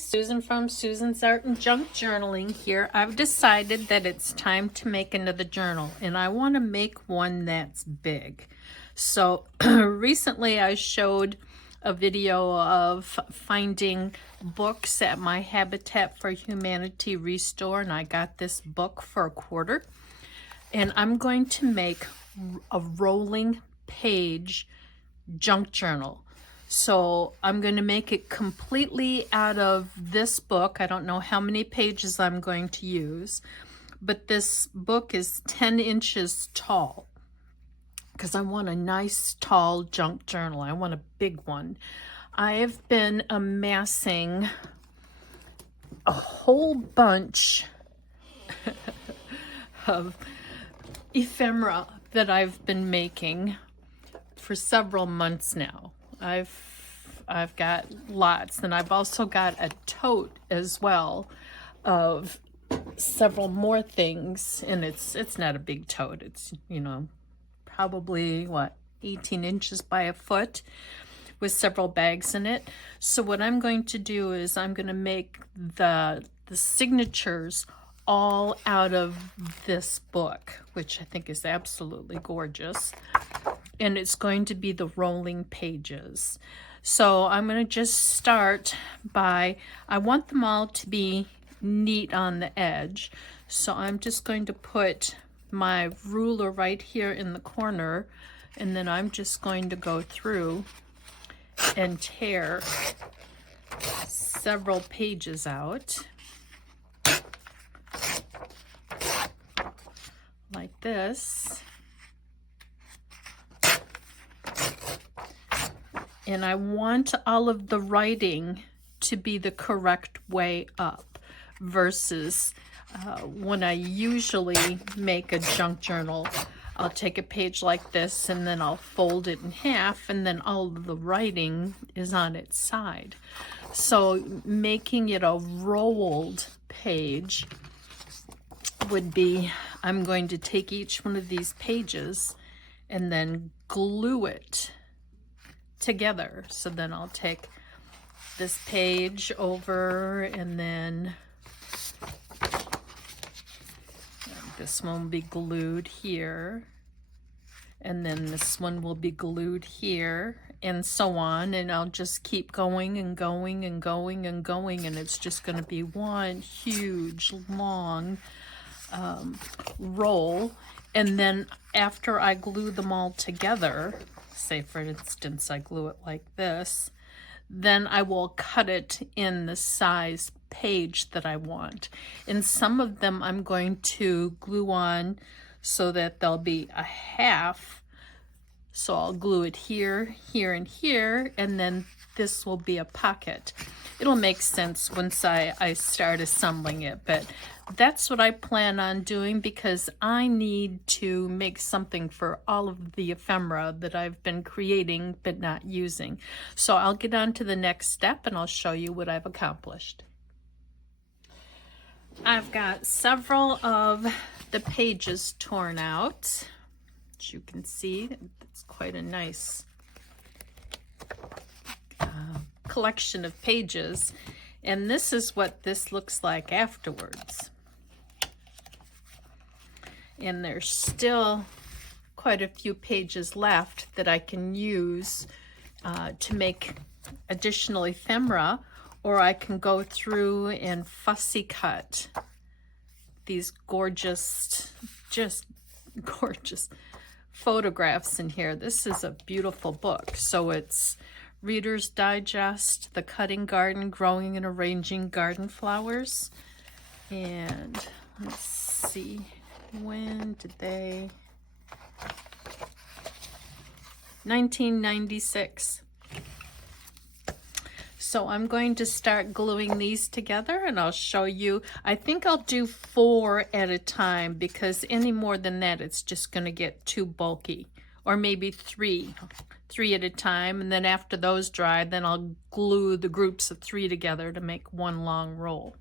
Susan from Susan's Art and Junk Journaling here. I've decided that it's time to make another journal, and I want to make one that's big. So recently I showed a video of finding books at my Habitat for Humanity restore, and I got this book for $1. And I'm going to make a rolling page junk journal. So I'm going to make it completely out of this book. I don't know how many pages I'm going to use, but this book is 10 inches tall because I want a nice tall junk journal. I want a big one. I have been amassing a whole bunch of ephemera that I've been making for several months now. I've got lots, and I've also got a tote as well of several more things, and it's not a big tote. It's, you know, probably 18 inches by a foot with several bags in it. So what I'm going to do is I'm going to make the signatures all out of this book, which I think is absolutely gorgeous. And it's going to be the rolling pages. So I'm going to just start by, I want them all to be neat on the edge. So I'm just going to put my ruler right here in the corner, and then I'm just going to go through and tear several pages out like this. And I want all of the writing to be the correct way up versus when I usually make a junk journal, I'll take a page like this and then I'll fold it in half, and then all of the writing is on its side. So making it a rolled page would be, I'm going to take each one of these pages and then glue it together. So then I'll take this page over, and then this one will be glued here, and then this one will be glued here, and so on. And I'll just keep going and going and going and going, and it's just going to be one huge long roll. And then after I glue them all together, say for instance I glue it like this, then I will cut it in the size page that I want. And some of them I'm going to glue on so that they'll be a half. So I'll glue it here, here, and here, and then this will be a pocket. It'll make sense once I start assembling it, but that's what I plan on doing because I need to make something for all of the ephemera that I've been creating but not using. So I'll get on to the next step and I'll show you what I've accomplished. I've got several of the pages torn out. As you can see, it's quite a nice collection of pages, and this is what this looks like afterwards. And there's still quite a few pages left that I can use to make additional ephemera, or I can go through and fussy cut these gorgeous, just gorgeous photographs in here. This is a beautiful book. So it's Reader's Digest, The Cutting Garden, Growing and Arranging Garden Flowers. And let's see, when did they? 1996. So I'm going to start gluing these together, and I'll show you. I think I'll do 4 at a time because any more than that it's just going to get too bulky, or maybe 3 at a time, and then after those dry, then I'll glue the groups of 3 together to make one long roll.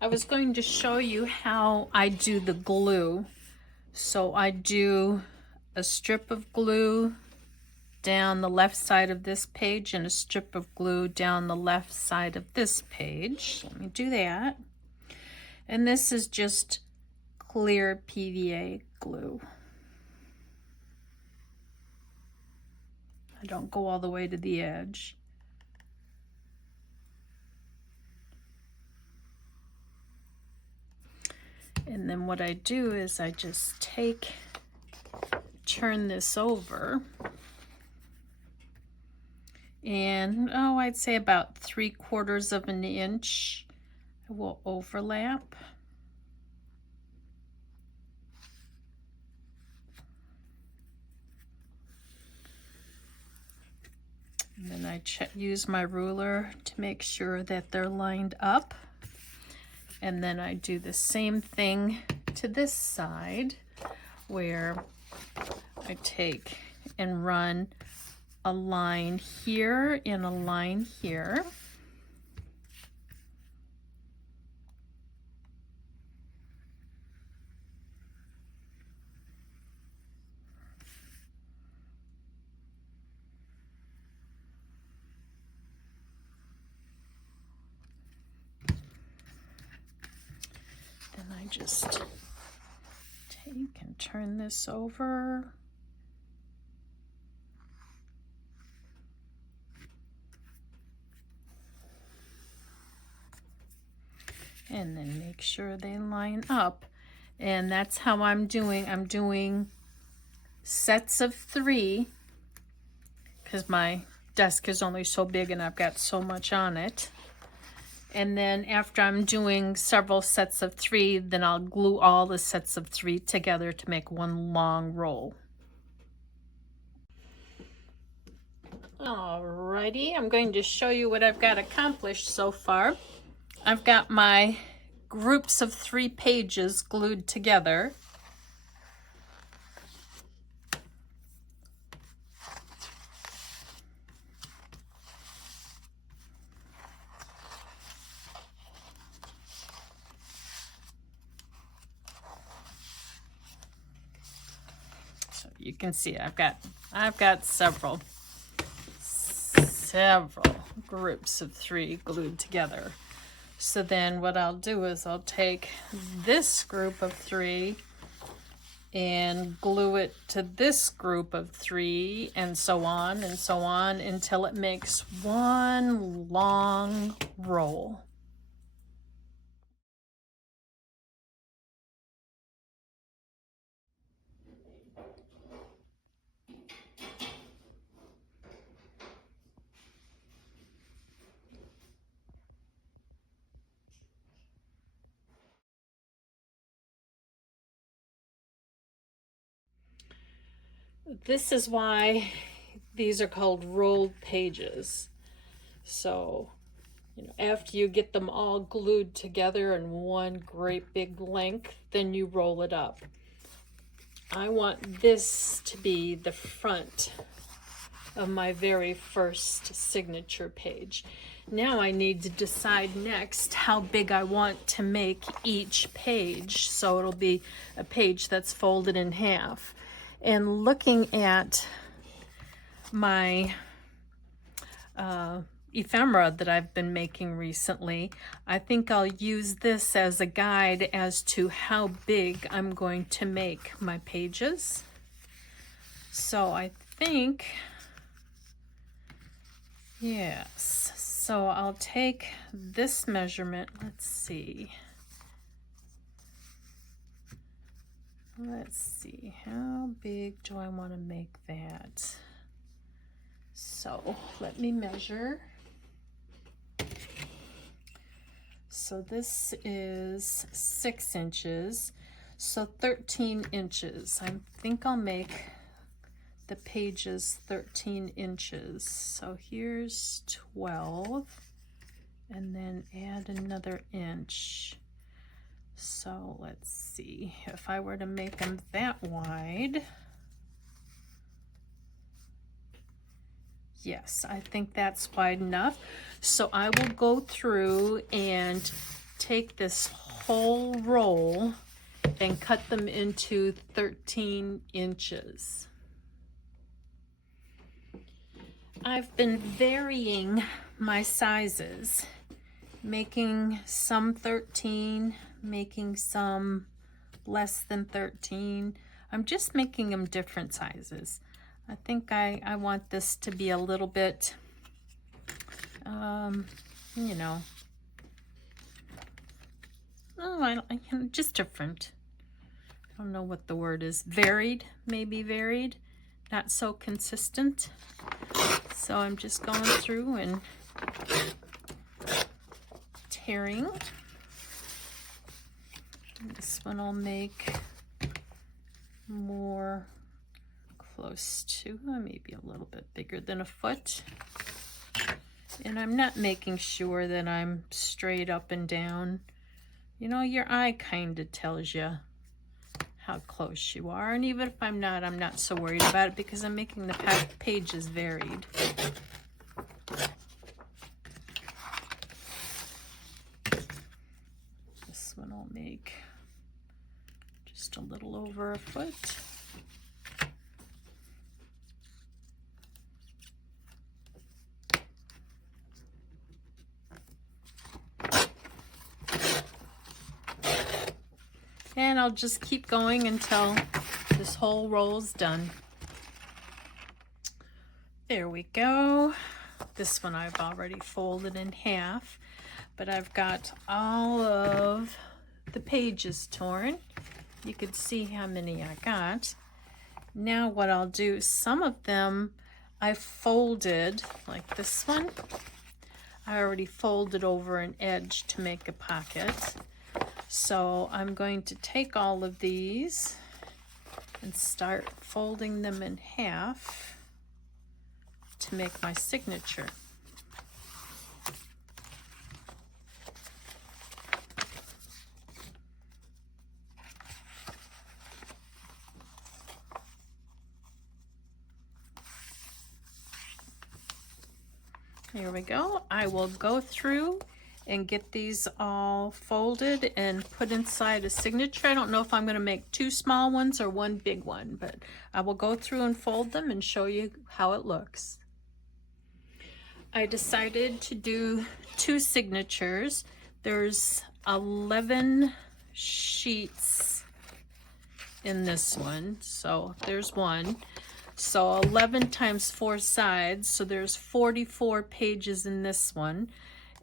I was going to show you how I do the glue. So I do a strip of glue down the left side of this page and a strip of glue down the left side of this page. Let me do that. And this is just clear PVA glue. I don't go all the way to the edge. And then what I do is I just turn this over, and I'd say about 3/4 of an inch I will overlap. And then I use my ruler to make sure that they're lined up. And then I do the same thing to this side, where I take and run a line here and a line here. Then I just take and turn this over. And then make sure they line up. And that's how I'm doing sets of 3, because my desk is only so big and I've got so much on it. And then after I'm doing several sets of 3, then I'll glue all the sets of 3 together to make one long roll. Alrighty, I'm going to show you what I've got accomplished so far. I've got my groups of 3 pages glued together. So you can see I've got several groups of 3 glued together. So then what I'll do is I'll take this group of 3 and glue it to this group of 3, and so on until it makes one long roll. This is why these are called rolled pages. So, after you get them all glued together in one great big length, then you roll it up. I want this to be the front of my very first signature page. Now I need to decide next how big I want to make each page, so it'll be a page that's folded in half. And looking at my ephemera that I've been making recently, I think I'll use this as a guide as to how big I'm going to make my pages. So I think, yes, so I'll take this measurement. Let's see, how big do I want to make that? So let me measure. So this is 6 inches, so 13 inches. I think I'll make the pages 13 inches. So here's 12, and then add another inch. So let's see, if I were to make them that wide, yes, I think that's wide enough. So I will go through and take this whole roll and cut them into 13 inches. I've been varying my sizes, making some 13, making some less than 13. I'm just making them different sizes. I think I want this to be a little bit, you know, just different. I don't know what the word is. Varied, maybe varied, not so consistent. So I'm just going through and tearing. This one I'll make more close to, maybe a little bit bigger than a foot. And I'm not making sure that I'm straight up and down. You know, your eye kind of tells you how close you are. And even if I'm not so worried about it because I'm making the pages varied. This one I'll make just a little over a foot. And I'll just keep going until this whole roll's done. There we go. This one I've already folded in half, but I've got all of the pages torn. You can see how many I got. Now what I'll do, some of them I folded, like this one. I already folded over an edge to make a pocket. So I'm going to take all of these and start folding them in half to make my signature. Here we go. I will go through and get these all folded and put inside a signature. I don't know if I'm going to make 2 small ones or 1 big one, but I will go through and fold them and show you how it looks. I decided to do 2 signatures. There's 11 sheets in this one, so there's one. So 11 times 4 sides, so there's 44 pages in this one.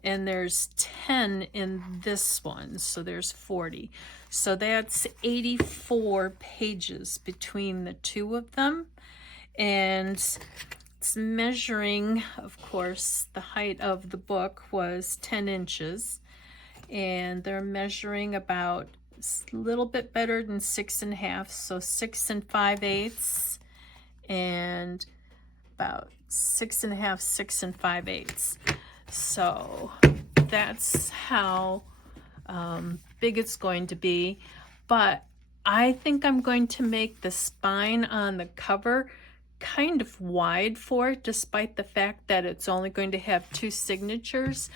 And there's 10 in this one, so there's 40. So that's 84 pages between the 2 of them. And it's measuring, of course, the height of the book was 10 inches. And they're measuring about a little bit better than 6.5, so 6 5/8, and about 6.5, 6 5/8. So that's how big it's going to be, but I think I'm going to make the spine on the cover kind of wide for it, despite the fact that it's only going to have 2 signatures.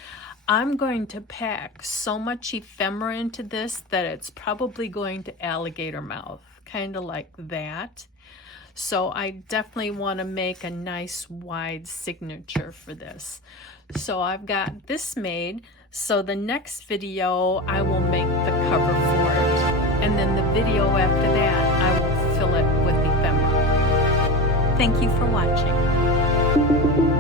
I'm going to pack so much ephemera into this that it's probably going to alligator mouth, kind of like that. So I definitely want to make a nice wide signature for this. So I've got this made. So the next video, I will make the cover for it. And then the video after that, I will fill it with ephemera. Thank you for watching.